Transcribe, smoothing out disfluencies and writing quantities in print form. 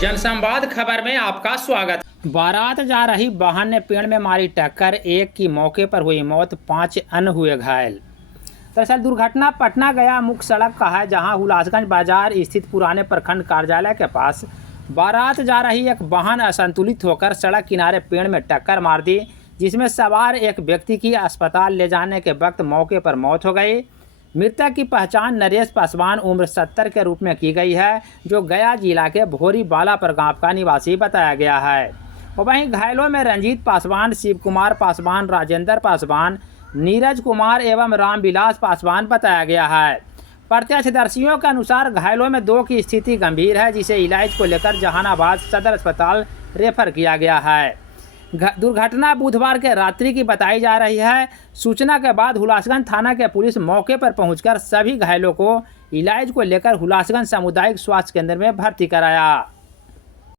जनसंवाद खबर में आपका स्वागत। बारात जा रही वाहन ने पेड़ में मारी टक्कर, एक की मौके पर हुई मौत, 5 अन्य हुए घायल। दरअसल दुर्घटना पटना गया मुख्य सड़क का है, जहां हुलासगंज बाजार स्थित पुराने प्रखंड कार्यालय के पास बारात जा रही एक वाहन असंतुलित होकर सड़क किनारे पेड़ में टक्कर मार दी, जिसमें सवार एक व्यक्ति की अस्पताल ले जाने के वक्त मौके पर मौत हो गई। मृतक की पहचान नरेश पासवान उम्र 70 के रूप में की गई है, जो गया जिला के भोरी बालापर गांव का निवासी बताया गया है। वहीं घायलों में रंजीत पासवान, शिव कुमार पासवान, राजेंद्र पासवान, नीरज कुमार एवं रामविलास पासवान बताया गया है। प्रत्यक्षदर्शियों के अनुसार घायलों में 2 की स्थिति गंभीर है, जिसे इलाज को लेकर जहानाबाद सदर अस्पताल रेफर किया गया है। दुर्घटना बुधवार के रात्रि की बताई जा रही है। सूचना के बाद हुलासगंज थाना के पुलिस मौके पर पहुंचकर सभी घायलों को इलाज को लेकर हुलासगंज सामुदायिक स्वास्थ्य केंद्र में भर्ती कराया।